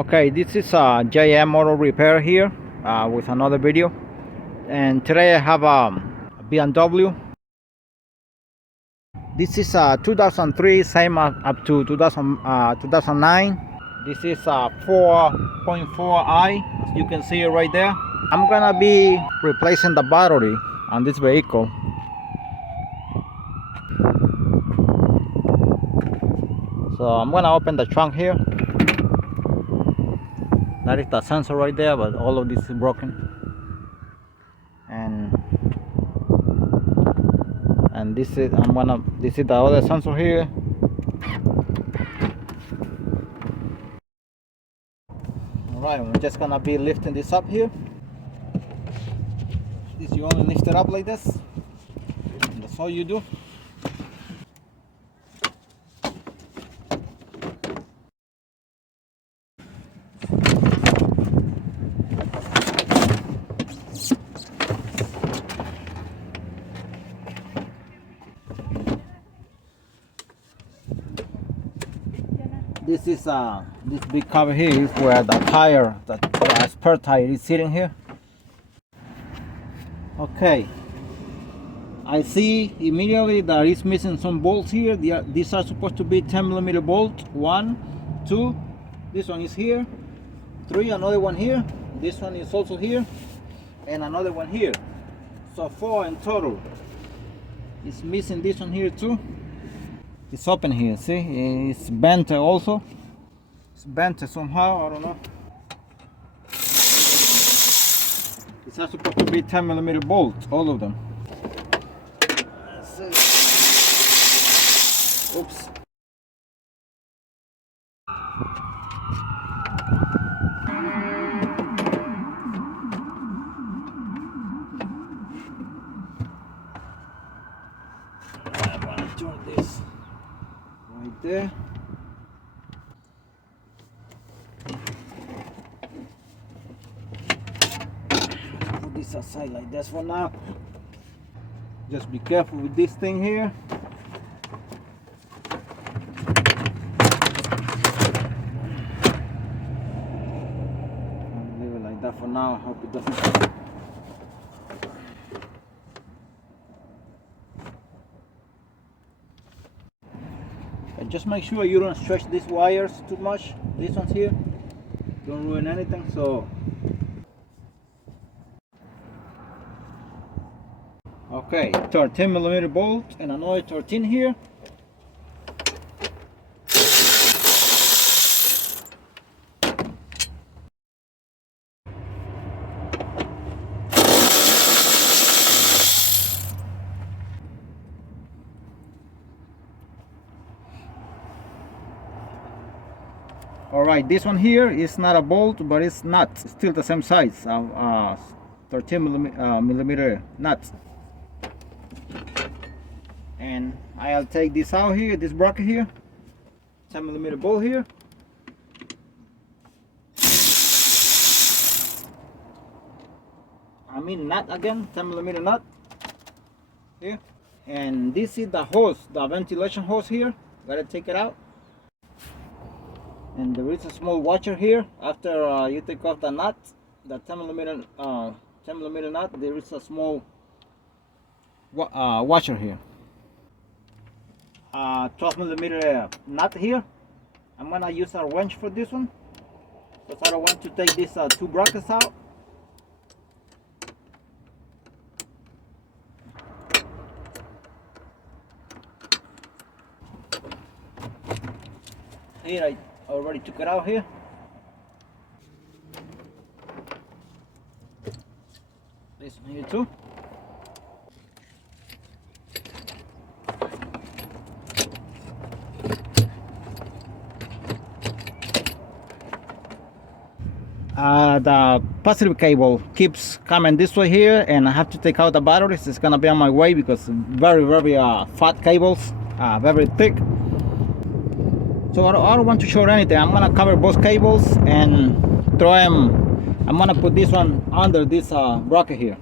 Okay, this is JM Auto Repair here with another video, and today I have a BMW. This is 2003, same up to 2009. This is 4.4i, as you can see right there. I'm gonna be replacing the battery on this vehicle. So I'm gonna open the trunk here. That is the sensor right there, but all of this is broken. And this is the other sensor here. All right, we're just gonna be lifting this up here. This, you only lift it up like this, and that's all you do. This is this big cover here is where the tire, the spare tire is sitting here. Okay, I see immediately that it's missing some bolts here. These are supposed to be 10mm bolt. 1, 2, this one is here. 3, another one here. This one is also here, and another one here. So 4 in total. It's missing this one here too. It's open here, see? It's bent also. It's bent somehow, I don't know. It's not supposed to be 10mm bolts, all of them. Let's see. Oops. I'm gonna turn this right there. Put this aside like this for now. Just be careful with this thing here. I'll leave it like that for now. I hope it doesn't. And just make sure you don't stretch these wires too much. These ones here don't ruin anything. So okay, 13mm bolt and another 13 here. All right, this one here is not a bolt, but it's not. It's still the same size of 13mm nuts. And I'll take this out here, this bracket here, 10mm bolt here. I mean nut again, 10mm nut here. And this is the hose, the ventilation hose here. Gotta take it out. And there is a small washer here. After you take off the nut, the 10mm nut, there is a small washer here. 12mm nut here. I'm gonna use a wrench for this one because I don't want to take these two brackets out. Here I already took it out here. This one here too. The positive cable keeps coming this way here, and I have to take out the batteries. It's gonna be on my way because very fat cables, very thick. So I don't want to short anything. I'm gonna cover both cables and throw them. I'm gonna put this one under this bracket here.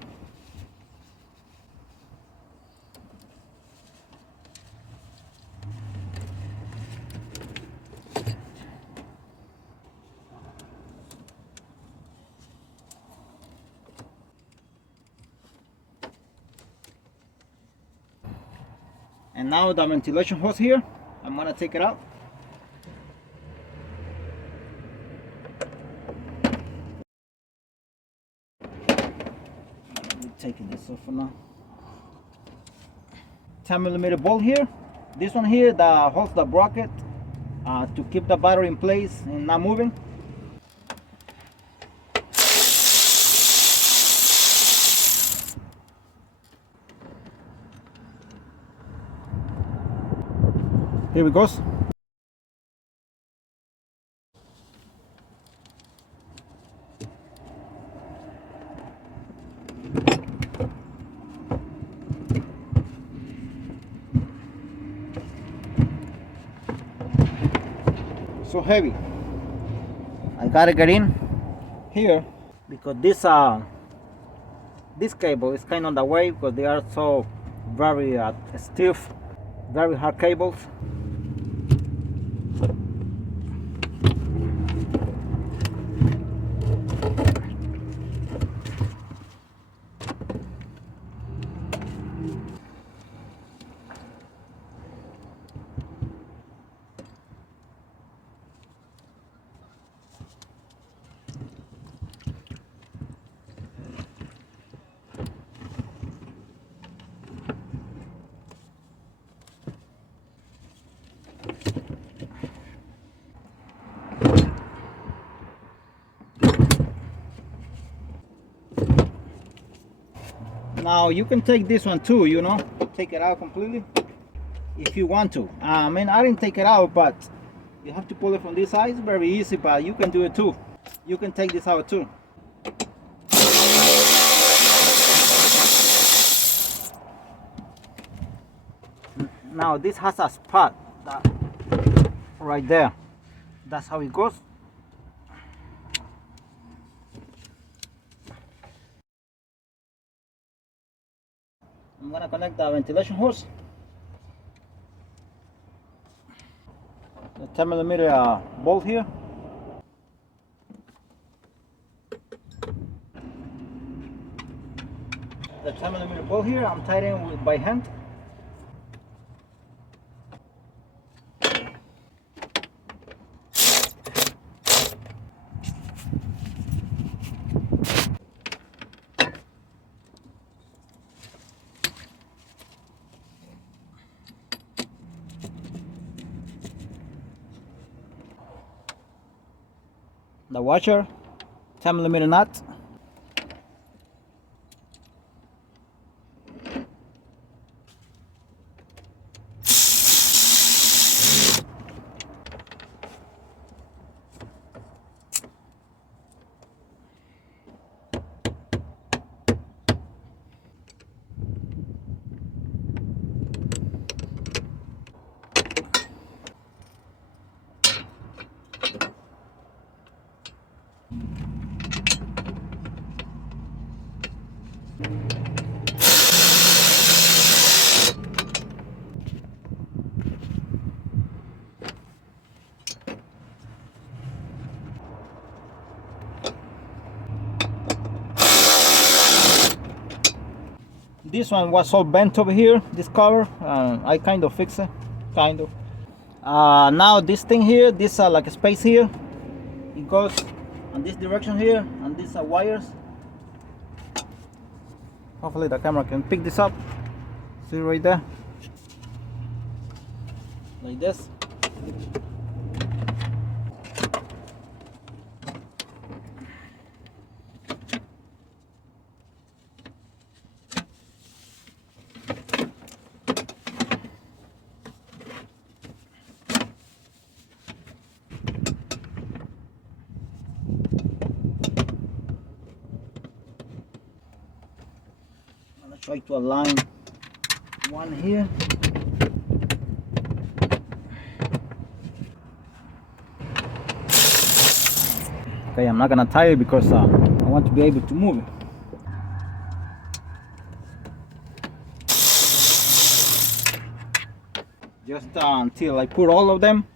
And now the ventilation hose here, I'm gonna take it out. I'm taking this off for now. 10mm bolt here. This one here that holds the bracket to keep the battery in place and not moving. Here it goes. So heavy. I gotta get in here because this cable is kind of on the way because they are so very stiff, very hard cables. Now you can take this one too, you know, take it out completely if you want to. I mean, I didn't take it out, but you have to pull it from this side. It's very easy, but you can do it too. You can take this out too. Now this has a spot right there. That's how it goes. I'm gonna connect the ventilation hose. The 10mm bolt here. The 10mm bolt here, I'm tightening by hand. The washer, 10mm nut. This one was all bent over here, this cover. I kind of fixed it, kind of. Now this thing here, this like a space here, it goes on this direction here, and these are wires. Hopefully the camera can pick this up. See right there, like this. Try to align one here. Okay, I'm not gonna tie it because I want to be able to move it. Just until I put all of them.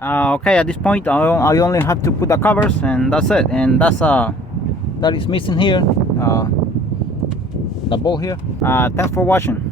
Okay, at this point I only have to put the covers and that's it, and that is missing here, the bolt here. Thanks for watching.